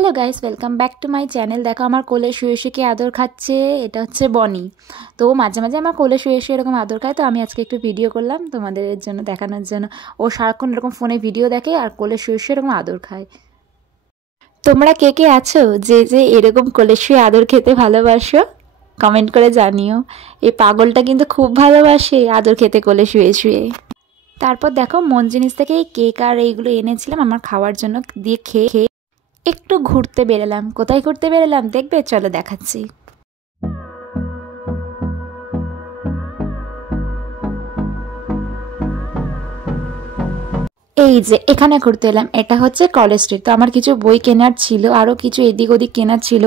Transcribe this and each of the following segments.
Hello guys, welcome back to my channel. দেখো আমার কোলে শুয়ে শুয়ে কি আদর খাচ্ছে। এটা হচ্ছে বনি। তো মাঝে মাঝে আমার কোলে শুয়ে শুয়ে এরকম আদর খায়। তো আমি আজকে একটু ভিডিও করলাম তোমাদের জন্য, দেখানোর জন্য। ও সারাক্ষণ এরকম ফোনে ভিডিও দেখে আর কোলে শুয়ে শুয়ে এরকম আদর খায়। তোমরা কে কে আছো যে যে এরকম কোলে শুয়ে আদর খেতে ভালোবাসো? কমেন্ট করে জানিও। এই পাগলটা কিন্তু খুব ভালোবাসে আদর খেতে কোলে শুয়ে শুয়ে। তারপর দেখো মন জিনিস থেকে এই কেক আর এইগুলো এনেছিলাম আমার খাওয়ার জন্য, দিয়ে খেয়ে একটু ঘুরতে বেরোলাম। কোথায় ঘুরতে বেরোলাম দেখবে, চলো দেখাচ্ছি। এই যে এখানে ঘুরতে এলাম, এটা হচ্ছে কলেজ স্ট্রিট। তো আমার কিছু বই কেনার ছিল, আরও কিছু এদিক ওদিক কেনার ছিল।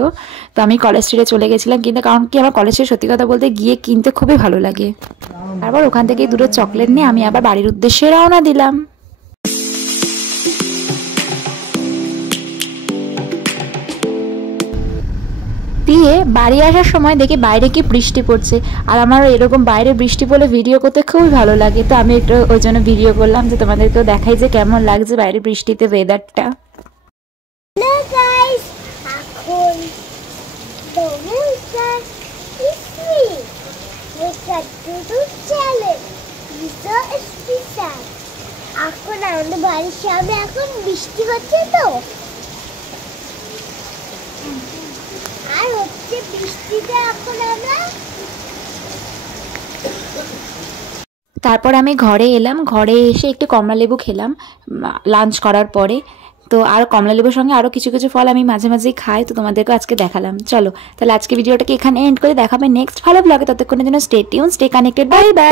তো আমি কলেজ স্ট্রিটে চলে গেছিলাম কিনতে, কারণ কি আমার কলেজ স্ট্রিট সত্যি কথা বলতে গিয়ে কিনতে খুবই ভালো লাগে। তারপর ওখান থেকে দুটো চকলেট নিয়ে আমি আবার বাড়ির উদ্দেশ্যে রওনা দিলাম। দিয়ে বাড়ি আসার সময় দেখি বাইরে কি বৃষ্টি পড়ছে, আর আমার এরকম বাইরে বৃষ্টি পড়লে ভিডিও করতে খুবই ভালো লাগে। তো আমি একটু ওই জন্য ভিডিও করলাম, যে তোমাদেরকেও দেখাই যে কেমন লাগছে বাইরে বৃষ্টিতে ওয়েদারটা। এখন আমাদের বাড়ির সামনে এখন বৃষ্টি হচ্ছে, তো আর হচ্ছে বৃষ্টিতে এখন আমরা। তারপর আমি ঘরে এলাম, ঘরে এসে একটু কমলালেবু খেলাম লাঞ্চ করার পরে। তো আর কমলালেবুর সঙ্গে আরও কিছু কিছু ফল আমি মাঝে মাঝেই খাই, তো তোমাদেরকে আজকে দেখালাম। চলো তাহলে আজকে ভিডিওটাকে এখানে এন্ড করে দেখাবে নেক্সট ভালো ব্লগে। ততক্ষণের জন্য stay tune, stay connected, bye bye.